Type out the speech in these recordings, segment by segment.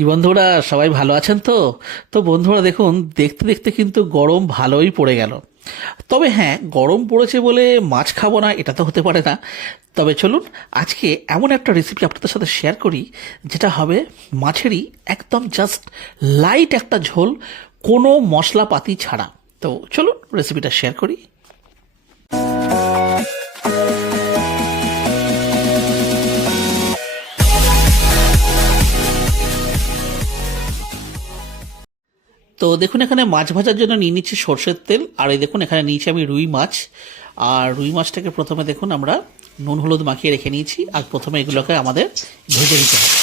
কি বন্ধুরা, সবাই ভালো আছেন তো? তো বন্ধুরা দেখুন, দেখতে দেখতে কিন্তু গরম ভালোই পড়ে গেল। তবে হ্যাঁ, গরম পড়েছে বলে মাছ খাবো না এটা তো হতে পারে না। তবে চলুন আজকে এমন একটা রেসিপি আপনাদের সাথে শেয়ার করি, যেটা হবে মাছেরই একদম জাস্ট লাইট একটা ঝোল, কোনো মশলাপাতি ছাড়া। তো চলুন রেসিপিটা শেয়ার করি। তো দেখুন, এখানে মাছ ভাজার জন্য নিয়ে নিচ্ছি সর্ষের তেল, আর এই দেখুন এখানে নিয়েছি আমি রুই মাছ। আর রুই মাছটাকে প্রথমে দেখুন আমরা নুন হলুদ মাখিয়ে রেখে নিয়েছি, আর প্রথমে এগুলোকে আমাদের ভেজে নিতে হবে।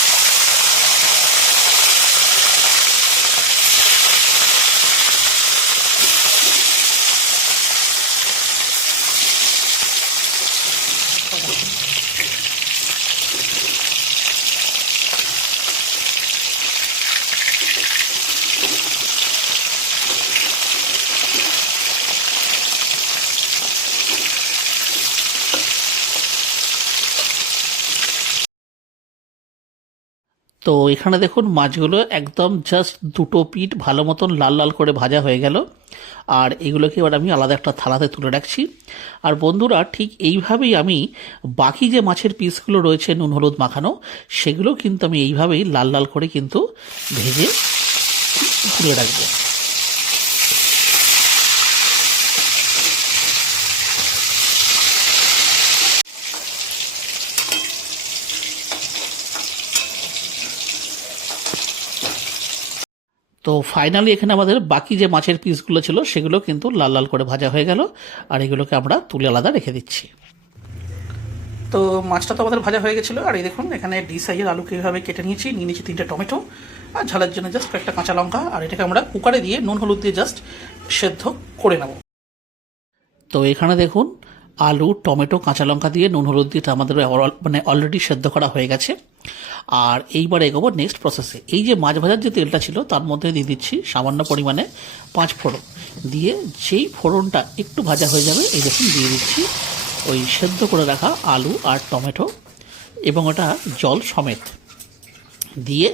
তো এখানে দেখুন মাছগুলো একদম জাস্ট দুটো পিঠ ভালো মতন লাল লাল করে ভাজা হয়ে গেল। আর এগুলোকে এবার আমি আলাদা একটা থালাতে তুলে রাখছি। আর বন্ধুরা, ঠিক এইভাবেই আমি বাকি যে মাছের পিসগুলো রয়েছে নুন হলুদ মাখানো, সেগুলো কিন্তু আমি এইভাবেই লাল লাল করে কিন্তু ভেজে তুলে রাখবো। তো ফাইনালি এখানে আমাদের বাকি যে মাছের পিসগুলো ছিল সেগুলো কিন্তু লাল লাল করে ভাজা হয়ে গেল। আর এগুলোকে আমরা তুলে আলাদা রেখে দিচ্ছি। তো মাছটা তো আমাদের ভাজা হয়ে গেছিলো। আর এই দেখুন এখানে ডি সাইজের আলুকে এইভাবে কেটে নিয়েছি, নিয়ে নিয়েছি 3টে টমেটো, আর ঝালের জন্য জাস্ট কয়েকটা কাঁচা লঙ্কা। আর এটাকে আমরা কুকারে দিয়ে নুন হলুদ দিয়ে জাস্ট সেদ্ধ করে নেব। তো এখানে দেখুন আলু, টমেটো, কাঁচা লঙ্কা দিয়ে নুন হলুদ দিয়ে আমাদের মানে অলরেডি সেদ্ধ করা হয়ে গেছে। আর এইবার এগোবো নেক্সট প্রসেসে। এই যে মাছ ভাজার যে তেলটা ছিল তার মধ্যে দিয়ে দিচ্ছি সামান্য পরিমাণে 5 ফোড়ন, দিয়ে যেই ফোড়নটা একটু ভাজা হয়ে যাবে এই দেখুন দিয়ে দিচ্ছি ওই সেদ্ধ করে রাখা আলু আর টমেটো, এবং ওটা জল সমেত দিয়ে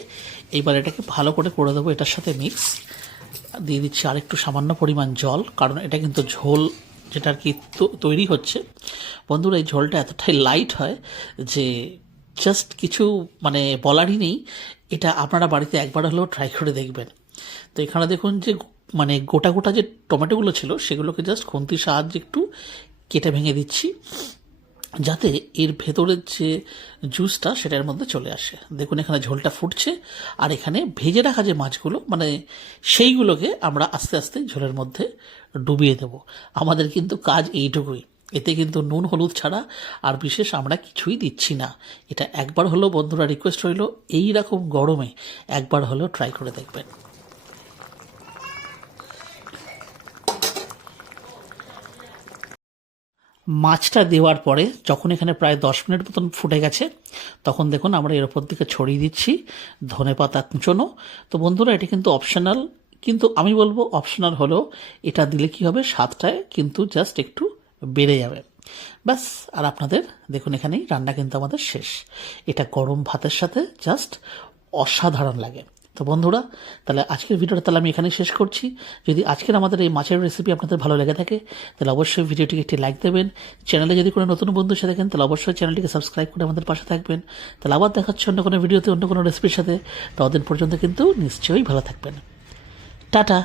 এইবার এটাকে ভালো করে দেবো এটার সাথে মিক্স। দিয়ে দিচ্ছি আর একটু সামান্য পরিমাণ জল, কারণ এটা কিন্তু ঝোল যেটা আর কি তৈরি হচ্ছে। বন্ধুরা, এই ঝোলটা এতটাই লাইট হয় যে জাস্ট কিছু মানে বলারই নেই। এটা আপনারা বাড়িতে একবার হলেও ট্রাই করে দেখবেন। তো এখানে দেখুন যে মানে গোটা গোটা যে টমেটোগুলো ছিল সেগুলোকে জাস্ট খুন্তির সাহায্যে একটু কেটে ভেঙে দিচ্ছি, যাতে এর ভেতরের যে জুসটা সেটার মধ্যে চলে আসে। দেখুন এখানে ঝোলটা ফুটছে, আর এখানে ভেজে রাখা যে মাছগুলো মানে সেইগুলোকে আমরা আস্তে আস্তে ঝোলের মধ্যে ডুবিয়ে দেব। আমাদের কিন্তু কাজ এইটুকুই, এতে কিন্তু নুন হলুদ ছাড়া আর বিশেষ আমরা কিছুই দিচ্ছি না। এটা একবার হলেও বন্ধুরা রিকোয়েস্ট রইল, এই রকম গরমে একবার হলেও ট্রাই করে দেখবেন। মাছটা দেওয়ার পরে যখন এখানে প্রায় 10 মিনিট মতন ফুটে গেছে, তখন দেখুন আমরা এর ওপর দিকে ছড়িয়ে দিচ্ছি ধনেপাতা কুচোনো। তো বন্ধুরা, এটা কিন্তু অপশনাল, কিন্তু আমি বলবো অপশনাল হলেও এটা দিলে কি হবে, স্বাদটায় কিন্তু জাস্ট একটু বেড়ে যাবে। ব্যাস, আর আপনাদের দেখুন এখানেই রান্না কিন্তু আমাদের শেষ। এটা গরম ভাতের সাথে জাস্ট অসাধারণ লাগে। তো বন্ধুরা, তাহলে আজকের ভিডিওটা তাহলে আমি এখানেই শেষ করছি। যদি আজকের আমাদের এই মাছের রেসিপি আপনাদের ভালো লেগে থাকে তাহলে অবশ্যই ভিডিওটিকে একটি লাইক দেবেন। চ্যানেলে যদি কোনো নতুন বন্ধু সাথে থাকেন তাহলে অবশ্যই চ্যানেলটিকে সাবস্ক্রাইব করে আমাদের পাশে থাকবেন। তাহলে আবার দেখাচ্ছে অন্য কোনো ভিডিওতে অন্য কোনো রেসিপির সাথে। ততদিন পর্যন্ত কিন্তু নিশ্চয়ই ভালো থাকবেন। টাটা।